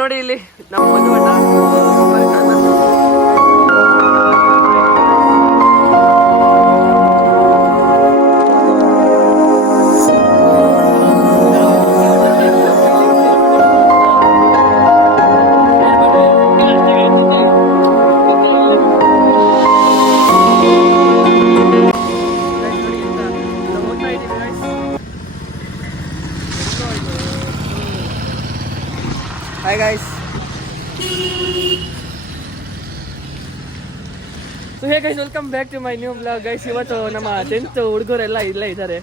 ನೋಡಿ ಇಲ್ಲಿ ನಮ್ಮ ಮಧುವಣ್ಣ Hi guys. So hey guys, welcome back to my new vlog guys. ಇವತ್ತು ನಮ್ಮ 10th ಹುಡುಗರೆಲ್ಲ ಇಲ್ಲೇ ಇದ್ದಾರೆ.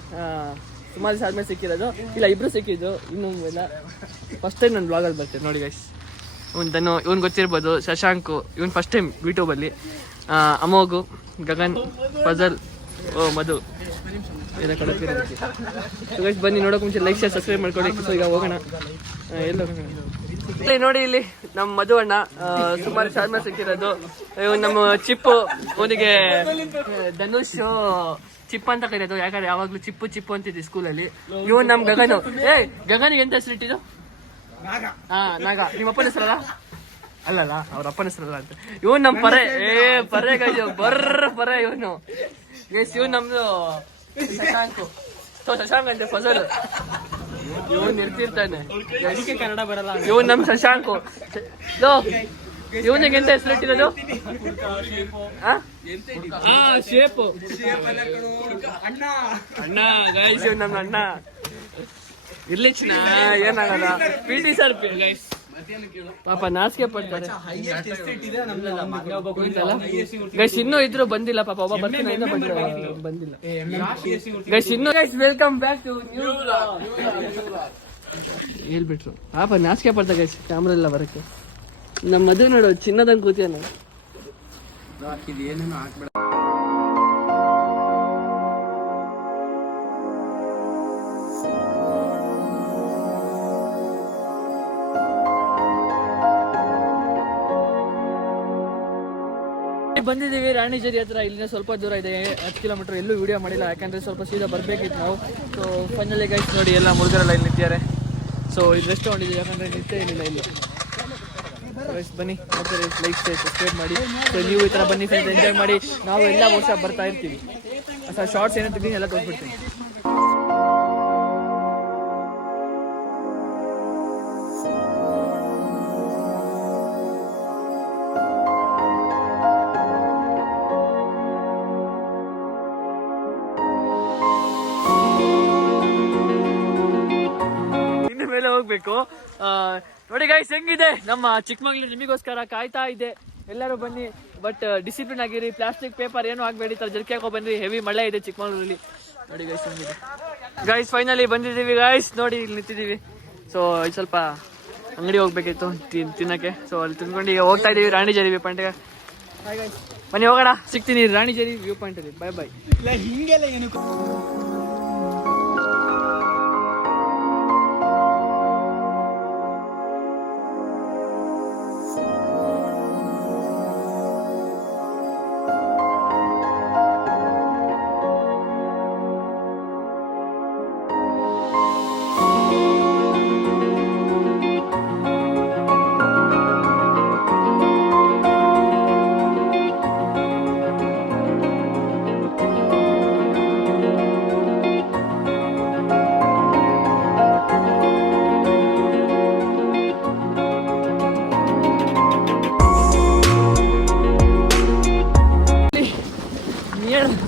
ಸುಮಾರು ದಿವಸ ಆದ್ಮೇಲೆ ಸಿಕ್ಕಿರೋದು. ಇಲ್ಲ ಇಬ್ರು ಸಿಕ್ಕಿದ್ದು. ಇನ್ನು ಎಲ್ಲ ಫಸ್ಟ್ ಟೈಮ್ ನನ್ನ ವ್ಲಾಗಲ್ಲಿ ಬರ್ತೀನಿ ನೋಡಿ ಗೈಸ್. ಇವನು ಗೊತ್ತಿರ್ಬೋದು ಶಶಾಂಕ್. ಇವನು ಫಸ್ಟ್ ಟೈಮ್ ಯೂಟ್ಯೂಬಲ್ಲಿ. ಅಮೋಗು, ಗಗನ್, ಫಜಲ್, ಮಧು ಎಲ್ಲ ಕೊಡೋಕ್ಕಿರೋದಕ್ಕೆ. ಸೊ ಗೈಸ್ ಬನ್ನಿ ನೋಡೋಕೆ ಮುಂಚೆ ಲೈಕ್ ಶೇರ್ ಸಬ್ಸ್ಕ್ರೈಬ್ ಮಾಡ್ಕೊಳ್ಳಿ. ಸೊ ಈಗ ಹೋಗೋಣ. ಎಲ್ಲ ನೋಡಿ ಇಲ್ಲಿ ನಮ್ಮ ಮಧುವಣ್ಣ ಸುಮಾರು ಶಾರ್ಮ ಸಿಕ್ಕಿರೋದು. ನಮ್ಮ ಚಿಪ್ಪು ಅವನಿಗೆ ಧನುಷ್ ಚಿಪ್ ಅಂತ ಕರೆಯೋದು, ಯಾಕಂದ್ರೆ ಯಾವಾಗ್ಲೂ ಚಿಪ್ಪು ಚಿಪ್ಪು ಅಂತಿದ್ವಿ ಸ್ಕೂಲಲ್ಲಿ. ಇವನ್ ನಮ್ ಗಗನು. ಗಗನಿಗೆ ಎಂತ ಹೆಸರು ಇಟ್ಟಿದ್ದು? ನಾಗ. ನಿಮ್ಮ ಅಪ್ಪನ ಹೆಸರಲ್ಲ? ಅಲ್ಲಲ್ಲ, ಅವ್ರ ಅಪ್ಪನ ಹೆಸರಲ್ಲ ಅಂತ. ಇವನ್ ನಮ್ ಪರೆ. ಪರೆ ಗೈಜು ಬರ್ರ ಪರೆ ಇವನು. ಇವನ್ ನಮ್ದು ಶಶಾಂಕ್. ಶಶಾಂಕ್ ಅಂದ್ರೆ ಫಜಲ್. ಇವನ್ ಇರ್ತಿರ್ತಾನೆ. ಅದಕ್ಕೆ ಕನ್ನಡ ಬರಲ್ಲ. ಇವನ್ ನಮ್ ಶಶಾಂಕು. ಇವನಿಗೆ ಎಂತ ಹೆಸರು ಇಟ್ಟಿರೋದು? ಶೇಪು ಅಣ್ಣ ಗೈಸ್. ಇವ್ ನಮ್ಮ ಅಣ್ಣ ಇರ್ಲಿ ಚಿನ್ನ, ಏನಾಗಲ್ಲ. ಪಿಟಿ ಸರ್ ಗೈಸ್ ಪಾಪ ನಾಚಿಕೆ ಪಡ್ತಾರೆ ಗೈಸ್. ಇನ್ನೂ ಇದ್ರು ಬಂದಿಲ್ಲ ಪಾಪ. ಒಬ್ಬ ಬರ್ತೀನಿ ಬಂದಿಲ್ಲ ಗೈಸ್ ಇನ್ನೂ. Guys welcome back to new ಹೇಳ್ಬಿಟ್ರು ಪಾಪ ನಾಚಿಕೆ ಪಡ್ತಾ ಗೈಸ್ ಕ್ಯಾಮ್ರಾ ಎಲ್ಲ ಬರಕ್ಕೆ. ನಮ್ಮ ಮದುವೆ ನೋಡು ಚಿನ್ನದಂಗ್ ಕೂತಿಯಾನ. ಬಂದಿದ್ದೀವಿ ರಾಣಿಜೇರಿ ಹತ್ರ. ಇಲ್ಲಿಂದ ಸ್ವಲ್ಪ ದೂರ ಇದೆ, 10 ಕಿಲೋಮೀಟರ್. ಎಲ್ಲೂ ವಿಡಿಯೋ ಮಾಡಿಲ್ಲ ಯಾಕಂದ್ರೆ ಸ್ವಲ್ಪ ಸೀದಾ ಬರ್ಬೇಕಿತ್ತು ನಾವು. ಸೊ ಫೈನಲಿ ಗೈಸ್ ನೋಡಿ ಎಲ್ಲ ಮುಳುಗರೆಲ್ಲ ಇಲ್ಲಿ ನಿಂತಿದ್ದಾರೆ. ಸೊ ಇದು ರೆಸ್ಟ್ ತಗೊಂಡಿದ್ದೀವಿ ಯಾಕಂದ್ರೆ ನಿಂತೇ ಏನಿಲ್ಲ ಇಲ್ಲ. ಬನ್ನಿ ಮತ್ತೆ ಲೈಕ್ ಸಬ್ಸ್ಕ್ರೈಬ್ ಮಾಡಿ. ಸೊ ನೀವು ಈ ಥರ ಬನ್ನಿ ಫ್ರೆಂಡ್ಸ್, ಎಂಜಾಯ್ ಮಾಡಿ. ನಾವು ಎಲ್ಲ ವರ್ಷ ಬರ್ತಾ ಇರ್ತೀವಿ. ಶಾರ್ಟ್ಸ್ ಏನಂತಿದ್ದೀನಿ ಎಲ್ಲ ತೋರಿಸ್ಬಿಡ್ತೀನಿ. ಹೋಗ್ಬೇಕು ನೋಡಿ ಗೈಸ್ ಹೆಂಗಿದೆ ನಮ್ಮ ಚಿಕ್ಕಮಗಳೂರು. ನಿಮಗೋಸ್ಕರ ಕಾಯ್ತಾ ಇದೆ. ಎಲ್ಲರೂ ಬನ್ನಿ, ಬಟ್ ಡಿಸಿಪ್ಲಿನ್ ಆಗಿರಿ. ಪ್ಲಾಸ್ಟಿಕ್ ಪೇಪರ್ ಏನು ಆಗ್ಬೇಡಿ. ಜರ್ಕಿ ಹಾಕೋ ಬನ್ನಿ. ಹೆವಿ ಮಳೆ ಇದೆ ಚಿಕ್ಕಮಗಳೂರಲ್ಲಿ. ನೋಡಿ ಗೈಸ್ ಹೆಂಗಿದೆ. ಗೈಸ್ ಫೈನಲಿ ಬಂದಿದ್ದೀವಿ ಗೈಸ್. ನೋಡಿ ಇಲ್ಲಿ ನಿಂತಿದ್ದೀವಿ. ಸೊ ಸ್ವಲ್ಪ ಅಂಗಡಿ ಹೋಗ್ಬೇಕಿತ್ತು ತಿನ್ನಕ್ಕೆ. ಸೊ ಅಲ್ಲಿ ತಿನ್ಕೊಂಡು ಈಗ ಹೋಗ್ತಾ ಇದೀವಿ ರಾಣಿಜೇರಿ ವ್ಯೂ ಪಾಯಿಂಟ್ಗೆ. ಬನ್ನಿ ಹೋಗೋಣ, ಸಿಗ್ತೀನಿ ರಾಣಿಜೇರಿ ವ್ಯೂ ಪಾಯಿಂಟ್ ಅಲ್ಲಿ. ಬಾಯ್ ಬಾಯ್. ಹಿಂಗೆಲ್ಲ ಏನು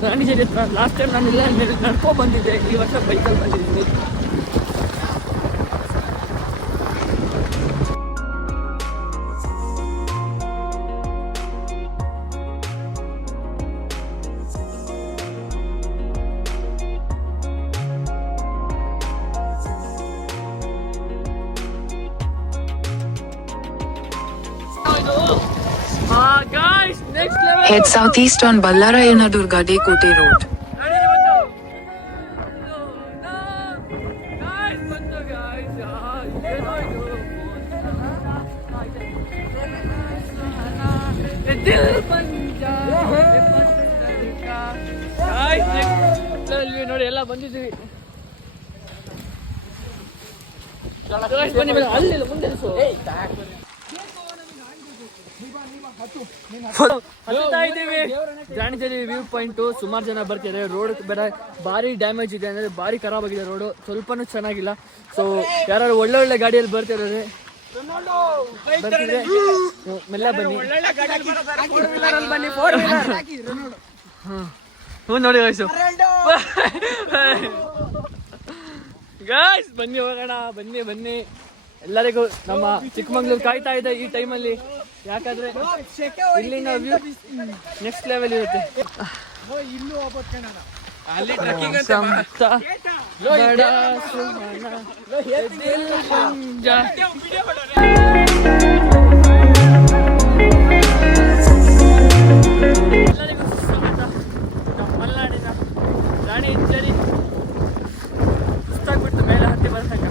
ರಾಣಿಜೇರಿ ಹತ್ರ. ಲಾಸ್ಟ್ ಟೈಮ್ ನಾನು ಇಲ್ಲ ನಡ್ಕೊಂಡು ಬಂದಿದ್ದೆ, ಈ ವರ್ಷ ಬೈಕಲ್ಲಿ ಬಂದಿದ್ದೀನಿ. Guys, next level. Head southeast on Ballarayana Dekote Road. ನೋಡಿ ಎಲ್ಲ ಬಂದಿದ್ದೀವಿ. ಬನ್ನಿ ಬನ್ನಿ ಅಲ್ಲಿ ಮುಂದೆ ಜಾಣಿಜರಿ ವ್ಯೂ ಪಾಯಿಂಟ್ ಸುಮಾರು ಜನ ಬರ್ತಿದ್ದಾರೆ. ರೋಡ್ ಬೇರೆ ಭಾರಿ ಡ್ಯಾಮೇಜ್ ಇದೆ, ಅಂದ್ರೆ ಭಾರಿ ಖರಾಬ್ ಆಗಿದೆ ರೋಡು, ಸ್ವಲ್ಪನೂ ಚೆನ್ನಾಗಿಲ್ಲ. ಸೊ ಯಾರು ಒಳ್ಳೊಳ್ಳೆ ಗಾಡಿಯಲ್ಲಿ ಬರ್ತಿದ್ದಾರೆ ಮೆಲ್ಲ ಬನ್ನಿ. ಹ್ಞೂ ನೋಡಿ ವಯಸ್ಸು ಗಾಯ್ಸ್ ಬನ್ನಿ ಹೋಗೋಣ, ಬನ್ನಿ ಬನ್ನಿ. ಎಲ್ಲರಿಗೂ ನಮ್ಮ ಚಿಕ್ಕಮಂಗ್ಳೂರು ಕಾಯ್ತಾ ಇದೆ ಈ ಟೈಮಲ್ಲಿ, ಯಾಕಂದ್ರೆ ಇಲ್ಲಿನ ವ್ಯೂ ನೆಕ್ಸ್ಟ್ ಲೆವೆಲ್ ಇರುತ್ತೆ. ಎಲ್ಲರಿಗೂ ಸ್ವಾಗತ ನಮ್ಮ ಮಲೆನಾಡಿನ ಜಾಣಿಜರಿ. ಸುಸ್ತಾಗ್ಬಿಟ್ಟು ಮೇಲೆ ಹತ್ತಿ ಬರ್ತಕ್ಕ.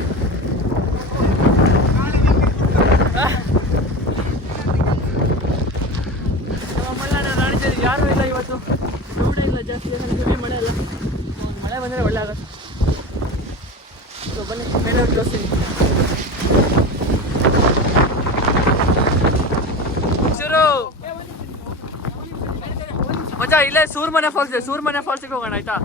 ಯಾರು ಇಲ್ಲ ಇವತ್ತು, ರೋಡ್ ಇಲ್ಲ ಜಾಸ್ತಿ, ಏನಾದ್ರು ಮಳೆ ಅಲ್ಲ, ಮಳೆ ಬಂದರೆ ಒಳ್ಳೆ ಆಗುತ್ತೆ. ಸೊ ಬನ್ನಿ ಮೇಲೆ ತೋರಿಸ್ತೀನಿ. ಶುರು ಮಜಾ ಇಲ್ಲೇ ಸೂರ್ಮನೆ ಫಾಲ್ಸ್ ಇದೆ, ಸೂರ್ಮನೆ ಫಾಲ್ಸಿಗೆ ಹೋಗೋಣ ಆಯ್ತಾ.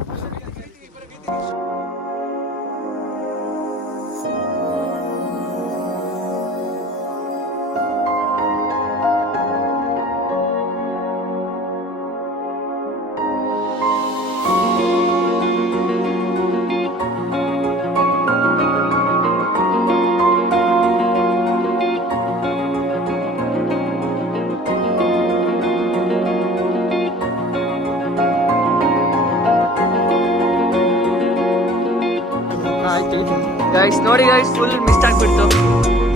ಗೈಸ್ ನೋಡಿ ಗೈಸ್, ಫುಲ್ ಮಿಸ್ಟ್ ಆಗ್ಬಿಡ್ತು,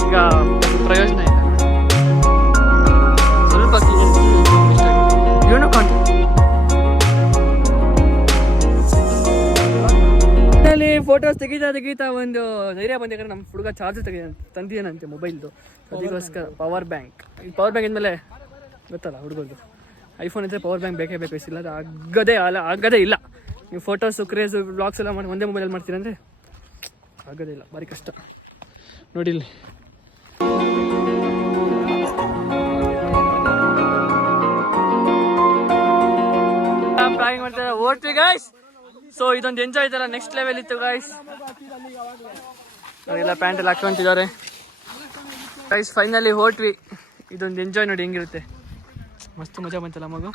ಈಗ ಪ್ರಯೋಜನ ಇಲ್ಲ. ಸ್ವಲ್ಪ ಏನು ಕಾಣ್ತು ಫೋಟೋಸ್ ತೆಗಿತಾ ಒಂದು ಧೈರ್ಯ ಬಂದ. ನಮ್ಮ ಹುಡುಗ ಚಾರ್ಜರ್ ತಂದಿದ್ದೇನಂತೆ ಮೊಬೈಲ್ದು, ಅದಕ್ಕೋಸ್ಕರ ಪವರ್ ಬ್ಯಾಂಕ್. ಈ ಪವರ್ ಬ್ಯಾಂಕ್ ಇದ್ಮೇಲೆ ಗೊತ್ತಲ್ಲ ಹುಡುಗದ್ದು, ಐಫೋನ್ ಇದ್ದರೆ ಪವರ್ ಬ್ಯಾಂಕ್ ಬೇಕೇ ಬೇಕು, ಇಲ್ಲ ಅದು ಆಗದೇ ಇಲ್ಲ. ನೀವು ಫೋಟೋಸು ಕ್ರೇಜು ಬ್ಲಾಗ್ಸ್ ಎಲ್ಲ ಮಾಡಿ ಒಂದೇ ಮೊಬೈಲಲ್ಲಿ ಮಾಡ್ತೀರಂದರೆ ಆಗೋದಿಲ್ಲ, ಭಾರಿ ಕಷ್ಟ. ನೋಡಿ ಇಲ್ಲಿ ಪ್ಲಾನಿಂಗ್ ಮಾಡ್ತಾರೆ, ಓಡ್ತೀವಿ ಗಾಯ್ಸ್. ಸೊ ಇದೊಂದು ಎಂಜಾಯ್ ಇದೆಲ್ಲ ನೆಕ್ಸ್ಟ್ ಲೆವೆಲ್ ಇತ್ತು ಗಾಯ್ಸ್. ಅವರೆಲ್ಲ ಪ್ಯಾಂಟ್ ಎಲ್ಲ ಹಾಕೊಂತಿದ್ದಾರೆ ಗೈಸ್. ಫೈನಲಿ ಹೊರಟ್ವಿ, ಇದೊಂದು ಎಂಜಾಯ್ ನೋಡಿ ಹೆಂಗಿರುತ್ತೆ, ಮಸ್ತ್ ಮಜಾ ಬಂತಲ್ಲ ಮಗು.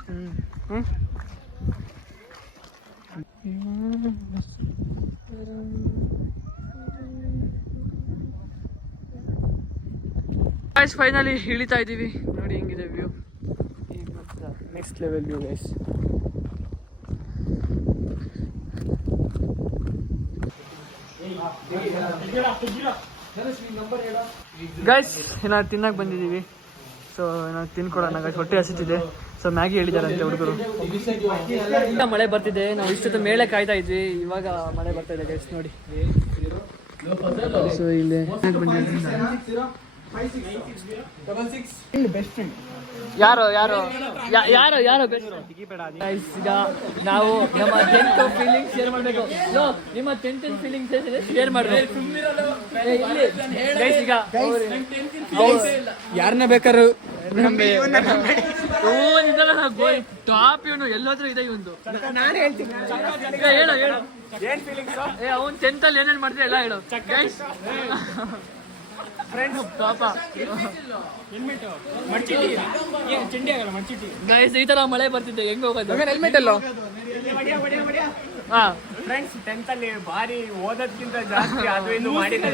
ಗೈಸ್ ಫೈನಲಿ ಇಳಿತಾ ಇದ್ದೀವಿ, ನೋಡಿ ಹೆಂಗಿದೆ view, next level view guys. Guys ಏನಾದ್ರು ತಿನ್ನಕ್ಕೆ ಬಂದಿದ್ದೀವಿ, ಸೊ ಏನಾದ್ರು ತಿನ್ಕೊಡೋಣ ಗೈಸ್, ಹೊಟ್ಟೆ ಹಸಿತಿದೆ. ಸೊ ಮ್ಯಾಗಿ ಹೇಳಿದಾರಂತೆ ಹುಡುಗರು. ಮಳೆ ಬರ್ತಿದೆ, ನಾವು ಇಷ್ಟೊತ್ತು ಮೇಲೆ ಕಾಯ್ತಾ ಇದ್ವಿ, ಇವಾಗ ಮಳೆ ಬರ್ತಾ ಇದೆ ಗೈಸ್ ನೋಡಿ. ಸೊ ಇಲ್ಲಿ ಯಾರೋ ಈಗ ನಾವು ನಮ್ಮ 10th ಫೀಲಿಂಗ್ ಶೇರ್ ಮಾಡಬೇಕು. ನಿಮ್ಮ 10th ಫೀಲಿಂಗ್ ಶೇರ್ ಮಾಡಬೇಕು ಗೈಸ್. ಈಗ ಯಾರನ್ನ ಬೇಕಾದ್ರು ಟಾಪ್ ಇವನು ಎಲ್ಲೋದ್ರೂ ಇದೆ ಇವನು. ಹೇಳು ಅವ್ನು 10th ಅಲ್ಲಿ ಏನೇನು ಮಾಡಿದ್ರೆ ಎಲ್ಲ ಹೇಳು ಗೈಸ್. ಗೈಸ್ ಈ ತರ ಮಳೆ ಬರ್ತಿದ್ದೆ, ಹೆಂಗ್ ಹೋಗೋದು? ಹೆಲ್ಮೆಟ್ ಅಲ್ಲೋ ಫ್ರೆಂಡ್ಸ್ 10th ಅಲ್ಲಿ ಭಾರಿ ಓದೋದ್ಕಿಂತ ಜಾಸ್ತಿ ಅದು ಇದು ಮಾಡಿದ್ರೆ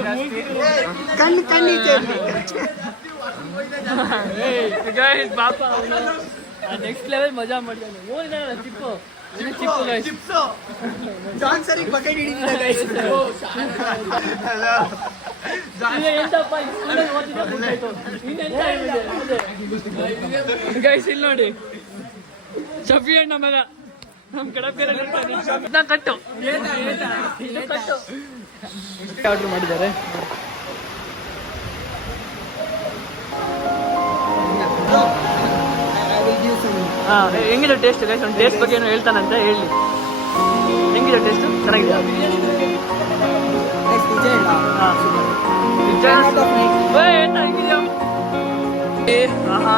ಗೈಸ್ ಪಾಪ ನೆಕ್ಸ್ಟ್ ಲೆವೆಲ್ ಮಜಾ ಮಾಡ್ತಾನೆ. ಓದಿದಾರಲ್ಲ ಚಿಪ್ಪು ಗೈಸ್, ಗೈಸ್ ಇಲ್ಲಿ ನೋಡಿ ಶಫಿ ಅಣ್ಣ ಮಗ ನಮ್ ಕಡಪೆ ಕಟ್ಟು ಆರ್ಡರ್ ಮಾಡಿದ್ದಾರೆ. ಹೆಂಗಿದೆ ಟೇಸ್ಟ್ ಗೈಸ್? ಒಂದು ಟೇಸ್ಟ್ ಬಗ್ಗೆ ಏನೋ ಹೇಳ್ತಾನಂತೆ, ಹೇಳಿ ಹೆಂಗಿದೆ ಟೇಸ್ಟ್? ಚೆನ್ನಾಗಿದೆ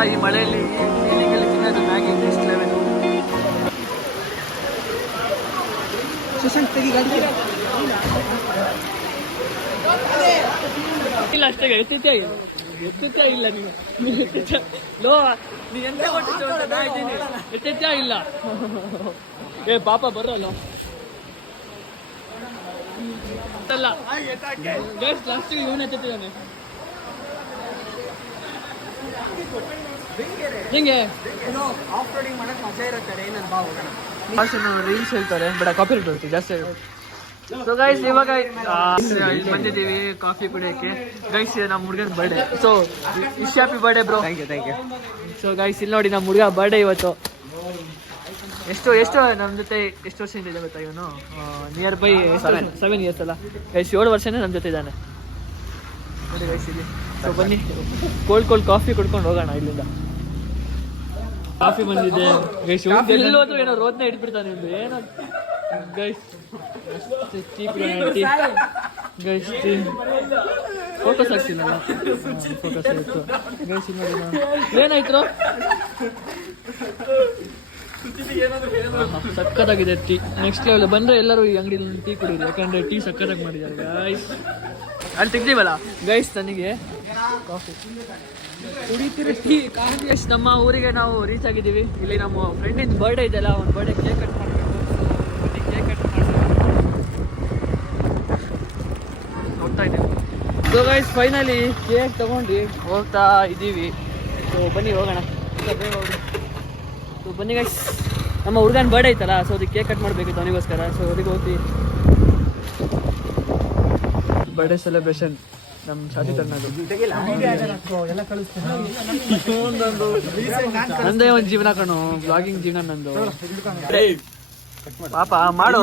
ಈ ಮಳೆಯಲ್ಲಿ ಈವ್ನಿಂಗಲ್ಲಿ ತಿನ್ನೋದು ಮ್ಯಾಗಿ ನೆಕ್ಸ್ಟ್ ಲೆವೆಲ್. ಇಲ್ಲ ಅಷ್ಟೇ ಎತ್ತಿದ್ದೇ ಇಲ್ಲ ನೀವು ಲೋ ನೀ ಎಂತ ಎತ್ತಿದ್ದೇ ಇಲ್ಲ. ಏ ಪಾಪ ಬರೋಲ್ಲ ಅಲ್ಲ ಲಾಸ್ಟಿಗೆ ಇವನು ಎತ್ತಿದ್ದಾನೆ ಹಿಂಗೆ ರೀಲ್ಸ್ ಹೇಳ್ತಾರೆ ಬಟ್ ಕಾಪಿ ರೇಟ್ ಬರುತ್ತೆ ಜಾಸ್ತಿ. ಸೊ ಗೈಸ್ ಇವಾಗ ಇಲ್ಲಿ ಬಂದಿದ್ದೀವಿ ಕಾಫಿ ಕುಡಿಯೋಕ್ಕೆ. ಗೈಸ್ ನಮ್ಮ ಹುಡುಗನ birthday. So wish happy birthday bro. Thank you. So guys ಇಲ್ಲಿ ನೋಡಿ ನಮ್ಮ ಹುಡುಗ ಬರ್ಡೇ ಇವತ್ತು. ಎಷ್ಟು ನಮ್ಮ ಜೊತೆ ಎಷ್ಟು ವರ್ಷದಿಂದ ಇದೆ ಗೊತ್ತಾ ಇವನು? ನಿಯರ್ ಬೈ 7 ಇಯರ್ಸ್ ಅಲ್ಲ ಗೈಸ್, 7 ವರ್ಷನೇ ನಮ್ಮ ಜೊತೆ ಇದ್ದಾನೆ ನೋಡಿ ಗೈಸ್ ಇಲ್ಲಿ. ಸೊ ಬನ್ನಿ ಕೋಲ್ಡ್ ಕಾಫಿ ಕುಡ್ಕೊಂಡು ಹೋಗೋಣ ಇಲ್ಲಿಂದ. ಕಾಫಿ ಬಂದಿದೆ ಗೈಸ್. ಎಲ್ಲಿ ಹೋದ್ರು ಏನೋ ರೋದ್ನ ಇಟ್ಬಿಡ್ತಾನೆ ಇವ್ನು. ಏನೋ ಗೈಸ್ ಚೀಪ್ ಗೈಸ್ ಫೋಕಸ್ ಆಗ್ತಿಲ್ಲ. ಫೋಕಸ್ ಆಯ್ತು ಗೈಸ್. ನೋಡಿ ಏನಾಯ್ತು? ಸಕ್ಕತ್ತಾಗಿದೆ ಟೀ, ನೆಕ್ಸ್ಟ್ ಲೆವೆಲ್. ಬಂದ್ರೆ ಎಲ್ಲರೂ ಈ ಅಂಗಡಿಯಲ್ಲಿ ಟೀ ಕುಡಿಯೋದು, ಯಾಕಂದ್ರೆ ಟೀ ಸಕ್ಕತ್ತಾಗಿ ಮಾಡಿದ್ದಾರೆ ಗೈಸ್. ಅಲ್ಲಿ ತೆಗ್ದೀವಲ್ಲ ಗೈಸ್, ನನಗೆ ಕಾಫಿ ಕುಡಿತೀರಿ ಟೀ ಕಾಫಿ. ನಮ್ಮ ಊರಿಗೆ ನಾವು ರೀಚ್ ಆಗಿದ್ದೀವಿ. ಇಲ್ಲಿ ನಮ್ಮ ಫ್ರೆಂಡಿನ ಬರ್ಡೇ ಇದೆಯಲ್ಲ, ಒಂದು ಬರ್ಡೇ ಕೇಕ್ ಕಟ್ ಮಾಡಬೇಕು. ಕೇಕ್ ಕಟ್ ಹೋಗ್ತಾ ಇದ್ದೀವಿ. ಸೊ ಗೈಸ್ ಫೈನಲಿ ಕೇಕ್ ತಗೊಂಡು ಹೋಗ್ತಾ ಇದ್ದೀವಿ. ಸೊ ಬನ್ನಿ ಹೋಗೋಣ. ಸೊ ಬನ್ನಿ ಗೈಸ್, ನಮ್ಮ ಹುಡುಗನ ಬರ್ಡೇ ಐತಲ್ಲ, ಸೊ ಅದಕ್ಕೆ ಕೇಕ್ ಕಟ್ ಮಾಡಬೇಕಿತ್ತು ಅವನಿಗೋಸ್ಕರ. ಸೊ ಅದಕ್ಕೆ ಹೋಗ್ತೀವಿ. ಬರ್ಡೇ ಸೆಲೆಬ್ರೇಷನ್ ನಮ್ಮ ಶಾದಿ ತಣ್ಣದು. ನಂದೇ ಒಂದು ಜೀವನ ಕಣು, ಬ್ಲಾಗಿಂಗ್ ಜೀವನ ನಂದು. ಪಾಪ ಮಾಡು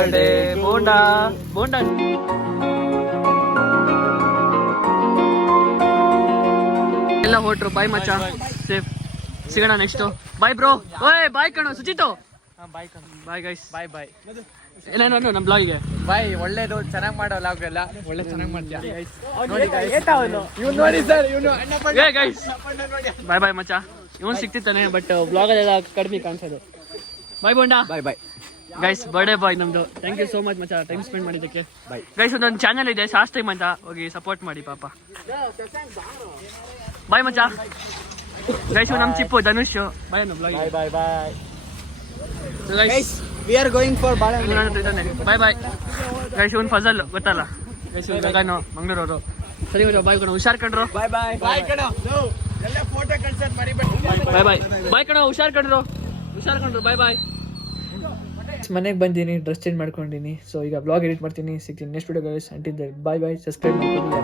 ಬರ್ಡೇ. ಬೋಂಡಾ ಎಲ್ಲ ಹೊಟ್ರು. ಬಾಯ್ ಮಚ್ಚ, ಸೇಫ್ ಸಿಗೋಣ ನೆಕ್ಸ್ಟ್. Bye bro. ಓಯ್ ಬಾಯ್ ಕಣೋ ಸುಚಿತು. Bye guys. ಬಾಯ್ ಏನೇನು ನಮ್ಮ ಬ್ಲಾಗಿಗೆ ಬಾಯ್. ಒಳ್ಳೇದು ಚೆನ್ನಾಗಿ ಮಾಡೋ ಲಾಗ್ ಎಲ್ಲ ಒಳ್ಳೆ ಚೆನ್ನಾಗಿ ಮಾಡ್ತೀಯ. ಬಾಯ್ ಮಚ್ಚ. ಇವನು ಸಿಕ್ತಿತ್ತಾನೆ ಬಟ್ ಬ್ಲಾಗಲ್ಲೆಲ್ಲ ಕಡಿಮೆ ಕಾಣಿಸೋದು. Bye Bonda. Bye guys. Birthday boy ನಮ್ದು. ಥ್ಯಾಂಕ್ ಯು ಸೋ ಮಚ್ ಮಚ್ಚ ಟೈಮ್ ಸ್ಪೆಂಡ್ ಮಾಡಿದ್ದಕ್ಕೆ. ಗೈಸ್ ಒಂದೊಂದು ಚಾನಲ್ ಇದೆ ಶಾಸ್ ಟೈಮ್ ಅಂತ, ಹೋಗಿ ಸಪೋರ್ಟ್ ಮಾಡಿ ಪಾಪ. ಬಾಯ್ ಮಚ್ಚ. ಗೈಸ್ ನಮ್ಮ ಚಿಪ್ಪು ಧನುಷ್. ಬಾಯ್ ನಮ್ಮ blog. Bye guys. We are going for bye guys. ಇವನ್ ಫಜಲ್ ಗೊತ್ತಲ್ಲ ಗೈಸ್, ಗಗನು ಮಂಗಳೂರವರು. ಸರಿ ಬಾಯ್ ಕಣೋ, ಹುಷಾರ್ ಕಂಡ್ರು. ಬಾಯ್ ಕಣೋ, ಹುಷಾರ್ ಕಂಡ್ರು. ಬಾಯ್. ಮನೆಗೆ ಬಂದೀನಿ, ಡ್ರೆಸ್ ಚೇಂಜ್ ಮಾಡ್ಕೊಂಡಿನಿ. ಸೊ ಈಗ ಬ್ಲಾಗ್ ಎಡಿಟ್ ಮಾಡ್ತೀನಿ. ಸಿಗ್ತೀನಿ ನೆಕ್ಸ್ಟ್ ವಿಡಿಯೋ ಗೈಸ್. ಅಂಟಿದ್ದೆ ಬಾಯ್. ಸಬ್ಸ್ಕ್ರೈಬ್ ಮಾಡ್ಕೊಂಡು.